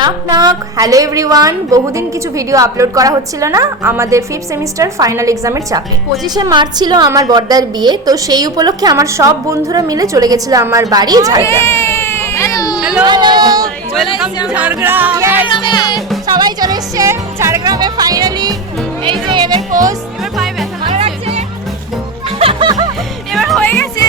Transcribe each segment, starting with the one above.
Knock knock. Hello everyone. বহুদিন কিছু video upload করা হচ্ছিল না আমাদের 5th সেমিস্টার ফাইনাল এক্সামের চাপে। 25শে মার্চ ছিল আমার বড়দার বিয়ে, তো সেই উপলক্ষে আমার সব বন্ধুরা মিলে চলে গেছিল আমার বাড়ি Jhargram. Hello, welcome to Jhargram. সবাই চলে এসেছে ঝাড়গ্রামে ফাইনালি। এই যে এদের পোস্ট, এবার পায়ে ব্যথা ভালো লাগছে, এবার হয়ে গেছে।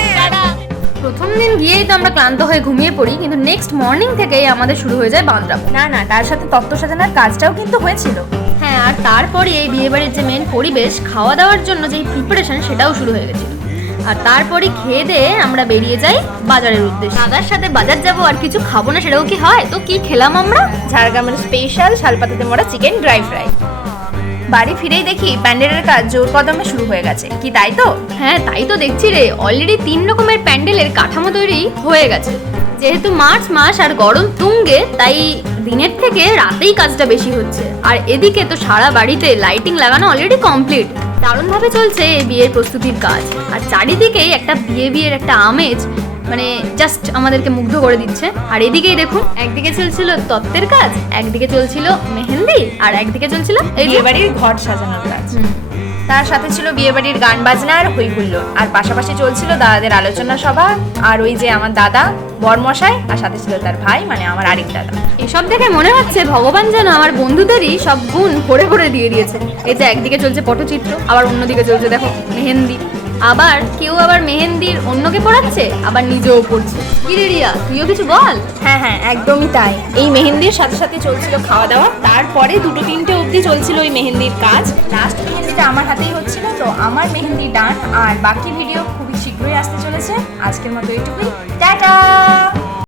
প্রথম দিন গিয়েই তো আমরা ক্লান্ত হয়ে ঘুমিয়ে পড়ি, কিন্তু নেক্সট মর্নিং থেকেই আমাদের শুরু হয়ে যায় বাঁধরাম। না তার সাথে তত্ত্ব সাজানোর কাজটাও কিন্তু হয়েছিল। হ্যাঁ, আর তারপরে এই বিয়েবাড়ির যে মেন পরিবেশ, খাওয়া দাওয়ার জন্য যেই প্রিপারেশন, সেটাও শুরু হয়ে গেছিল। আর তারপরে খেয়ে দিয়ে আমরা বেরিয়ে যাই বাজারের উদ্দেশ্যে। দাদার সাথে বাজার যাবো আর কিছু খাবো না, সেটাও কি হয়? তো কি খেলাম আমরা? ঝাড়গ্রামের স্পেশাল শালপাতাতে মোড়া চিকেন ড্রাই ফ্রাই। বাড়ি ফিরেই দেখি প্যান্ডেলের কাজ জোর কদমে শুরু হয়ে গেছে। কি তাই তো? হ্যাঁ, তাই তো দেখছি রে। অলরেডি 3 রকমের প্যান্ডেলের কাঠামো তৈরি হয়ে গেছে। যেহেতু মার্চ মাস আর গরম তুঙ্গে, তাই দিনের থেকে রাতেই কাজটা বেশি হচ্ছে। আর এদিকে তো সারা বাড়িতে লাইটিং লাগানো অলরেডি কমপ্লিট। দারুণভাবে চলছে এই বিয়ের প্রস্তুতির কাজ। আর চারিদিকেই একটা বিয়ের একটা আমেজ, মানে জাস্ট আমাদেরকে মুগ্ধ করে দিচ্ছে। আর এদিকেই দেখুন, একদিকে চলছিল তত্ত্বের কাজ, একদিকে চলছিল মেহেন্দি, আর একদিকে চলছিল এই বিয়েবাড়ির ঘট সাজানোর কাজ। তার সাথে ছিল বিয়েবাড়ির গান বাজনা আর হই হুল্লোড়। আর পাশাপাশি চলছিল দাদাদের আলোচনা সভা। আর ওই যে আমার দাদা বরমশাই, আর সাথে ছিল তার ভাই, মানে আমার আরেক দাদা। এসব দেখে মনে হচ্ছে ভগবান যেন আমার বন্ধুদেরই সব গুণ ভরে ভরে দিয়ে দিয়েছে। এই যে একদিকে চলছে পটচিত্র, আবার অন্যদিকে চলছে দেখো মেহেন্দি। আবার কেউ আবার মেহেন্দির অন্যকে পড়াচ্ছে, আবার নিজেও পড়ছে। কি রে রিয়া, তুইও কিছু বল। হ্যাঁ, একদমই তাই। এই মেহেন্দির সাথে সাথে চলছিল খাওয়া দাওয়া। তারপরে 2-3টে অবধি চলছিল ওই মেহেন্দির কাজ। লাস্ট মেহেন্দিটা আমার হাতেই হচ্ছিল, তো আমার মেহেন্দি ডান। আর বাকি ভিডিও খুবই শীঘ্রই আসতে চলেছে। আজকের মতো এইটুকুই, টাটা।